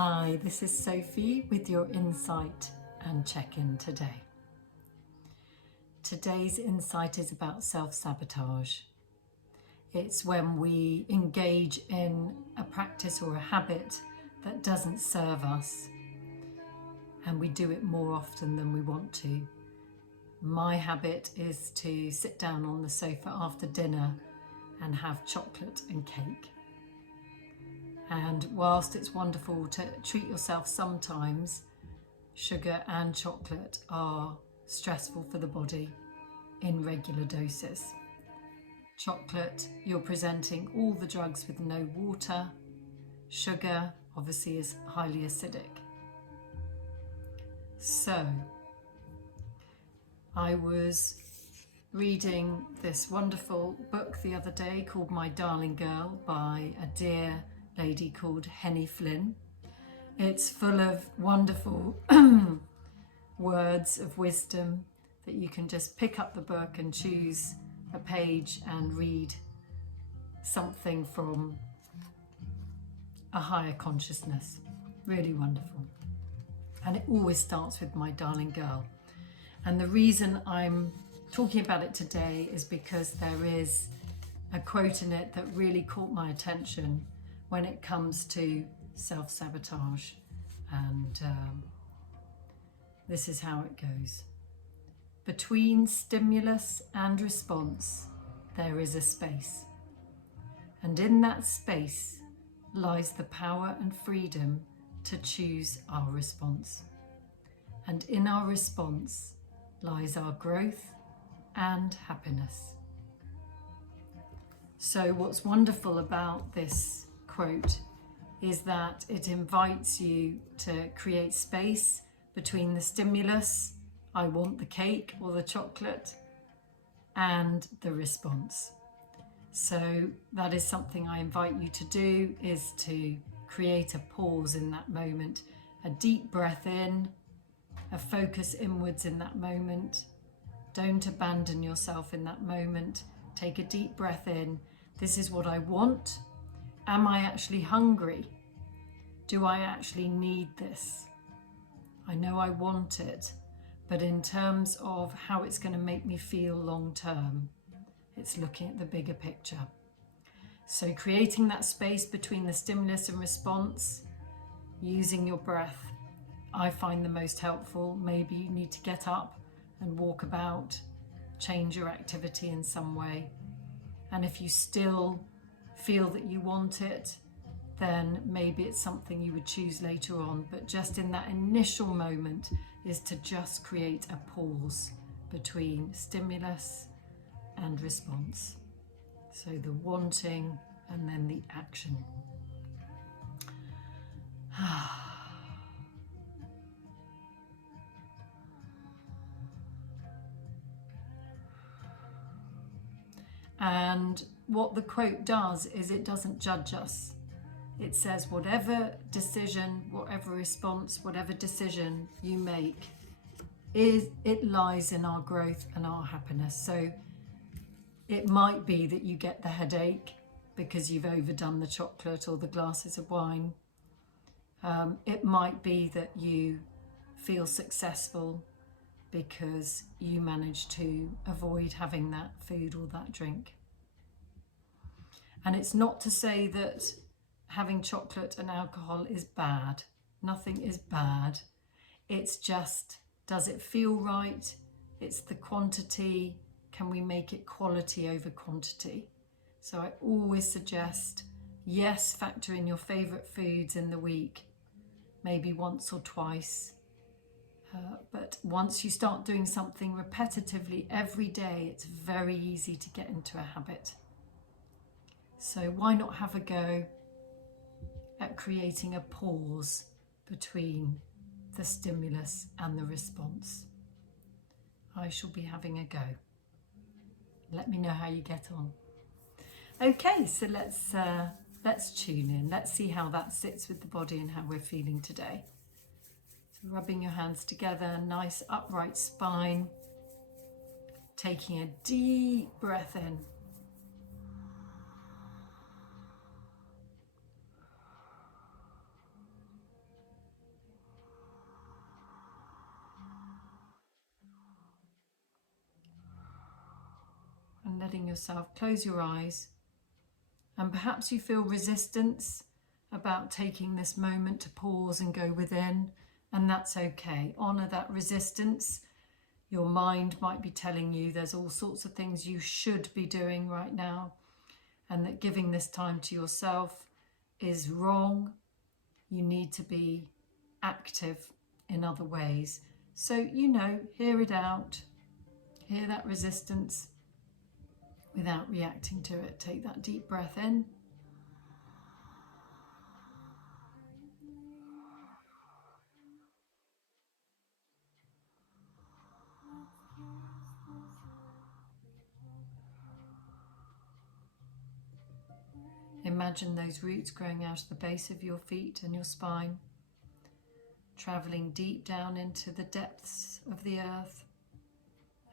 Hi, this is Sophie with your insight and check-in today. Today's insight is about self-sabotage. It's when we engage in a practice or a habit that doesn't serve us, and we do it more often than we want to. My habit is to sit down on the sofa after dinner and have chocolate and cake. And whilst it's wonderful to treat yourself sometimes, sugar and chocolate are stressful for the body in regular doses. Chocolate, you're presenting all the drugs with no water. Sugar, obviously, is highly acidic. So, I was reading this wonderful book the other day called My Darling Girl by a dear lady called Henny Flynn. It's full of wonderful words of wisdom that you can just pick up the book and choose a page and read something from a higher consciousness. Really wonderful. And it always starts with my darling girl. And the reason I'm talking about it today is because there is a quote in it that really caught my attention when it comes to self-sabotage. And this is how it goes. Between stimulus and response, there is a space. And in that space lies the power and freedom to choose our response. And in our response lies our growth and happiness. So what's wonderful about this quote is that it invites you to create space between the stimulus, I want the cake or the chocolate, and the response. So that is something I invite you to do, is to create a pause in that moment, a deep breath in, a focus inwards in that moment. Don't abandon yourself in that moment. Take a deep breath in. This is what I want. Am I actually hungry? Do I actually need this? I know I want it, but in terms of how it's going to make me feel long term, it's looking at the bigger picture. So creating that space between the stimulus and response, using your breath, I find the most helpful. Maybe you need to get up and walk about, change your activity in some way. And if you still feel that you want it, then maybe it's something you would choose later on. But just in that initial moment is to just create a pause between stimulus and response. So the wanting and then the action. And what the quote does is it doesn't judge us. It says whatever decision, whatever response, whatever decision you make, it lies in our growth and our happiness. So it might be that you get the headache because you've overdone the chocolate or the glasses of wine. It might be that you feel successful because you manage to avoid having that food or that drink. And it's not to say that having chocolate and alcohol is bad. Nothing is bad. It's just, does it feel right? It's the quantity. Can we make it quality over quantity? So I always suggest, yes, factor in your favourite foods in the week, maybe once or twice. But once you start doing something repetitively every day, it's very easy to get into a habit. So why not have a go at creating a pause between the stimulus and the response? I shall be having a go. Let me know how you get on. Okay, so let's tune in. Let's see how that sits with the body and how we're feeling today. So rubbing your hands together, nice upright spine, taking a deep breath in. letting yourself close your eyes. And perhaps you feel resistance about taking this moment to pause and go within, and that's okay. Honor that resistance. Your mind might be telling you there's all sorts of things you should be doing right now, and that giving this time to yourself is wrong. You need to be active in other ways. So, hear it out. Hear that resistance without reacting to it. Take that deep breath in. Imagine those roots growing out of the base of your feet and your spine, traveling deep down into the depths of the earth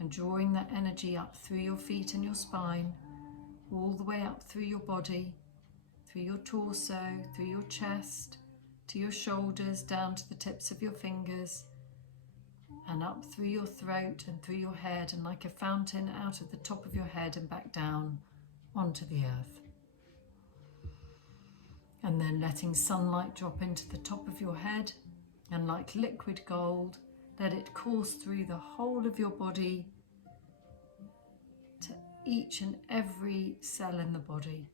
and drawing that energy up through your feet and your spine, all the way up through your body, through your torso, through your chest, to your shoulders, down to the tips of your fingers, and up through your throat and through your head, and like a fountain out of the top of your head and back down onto the earth. And then letting sunlight drop into the top of your head, and like liquid gold, let it course through the whole of your body to each and every cell in the body,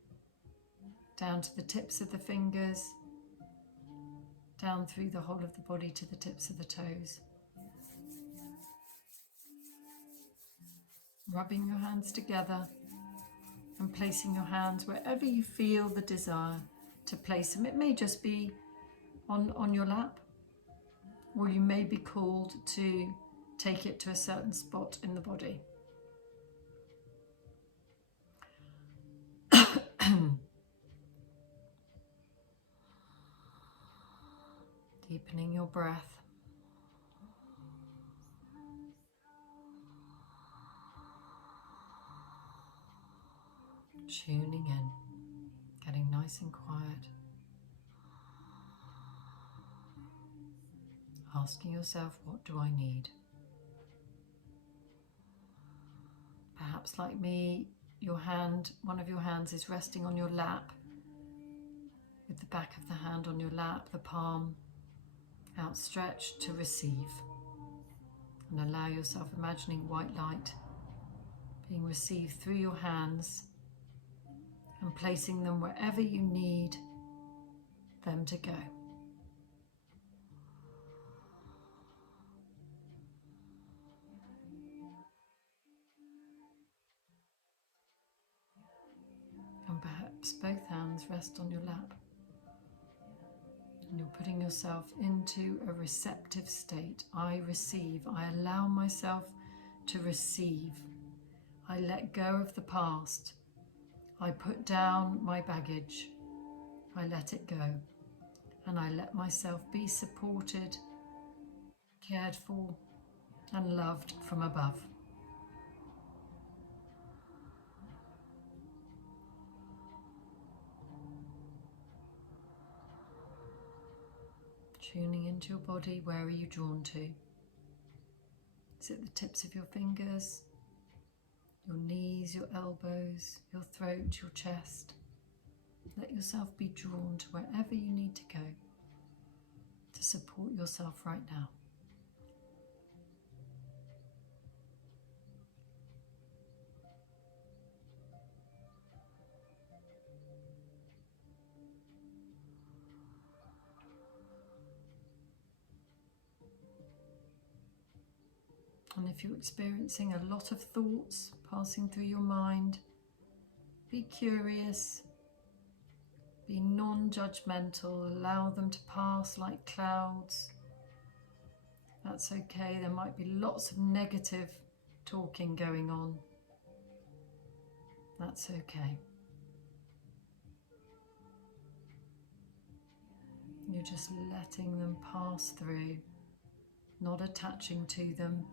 down to the tips of the fingers, down through the whole of the body to the tips of the toes. Rubbing your hands together and placing your hands wherever you feel the desire to place them. It may just be on your lap, or you may be called to take it to a certain spot in the body. Deepening your breath. Tuning in, getting nice and quiet. Asking yourself, what do I need? Perhaps like me, one of your hands is resting on your lap, with the back of the hand on your lap, the palm outstretched to receive. And allow yourself imagining white light being received through your hands and placing them wherever you need them to go. And perhaps both hands rest on your lap. And you're putting yourself into a receptive state. I receive. I allow myself to receive. I let go of the past. I put down my baggage. I let it go. And I let myself be supported, cared for, and loved from above. Tuning into your body, where are you drawn to? Is it the tips of your fingers, your knees, your elbows, your throat, your chest? Let yourself be drawn to wherever you need to go to support yourself right now. And if you're experiencing a lot of thoughts passing through your mind, be curious, be non-judgmental, allow them to pass like clouds. That's okay. There might be lots of negative talking going on. That's okay. You're just letting them pass through, not attaching to them.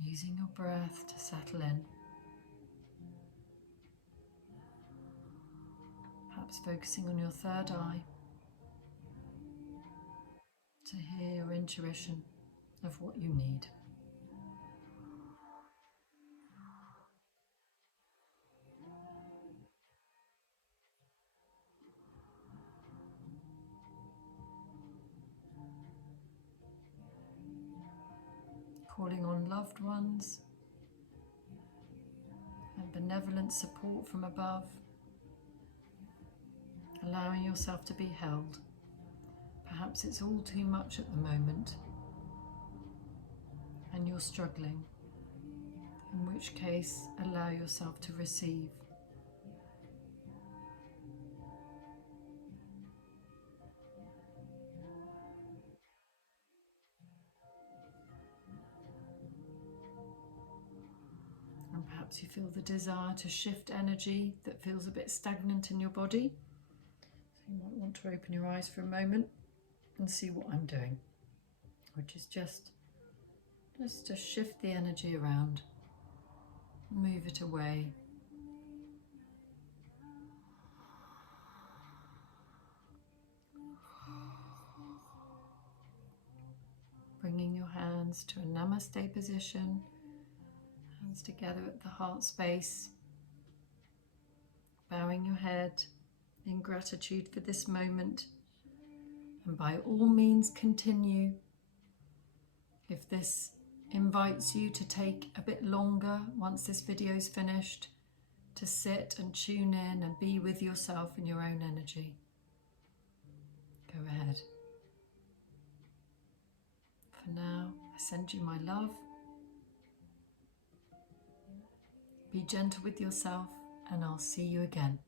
Using your breath to settle in. Perhaps focusing on your third eye to hear your intuition of what you need. calling on loved ones and benevolent support from above, allowing yourself to be held. Perhaps it's all too much at the moment and you're struggling, in which case allow yourself to receive. And perhaps you feel the desire to shift energy that feels a bit stagnant in your body. So you might want to open your eyes for a moment and see what I'm doing, which is just to shift the energy around, move it away. Bringing your hands to a namaste position, hands together at the heart space, bowing your head in gratitude for this moment, and by all means continue. If this invites you to take a bit longer once this video is finished, to sit and tune in and be with yourself and your own energy, go ahead. For now, I send you my love. Be gentle with yourself, and I'll see you again.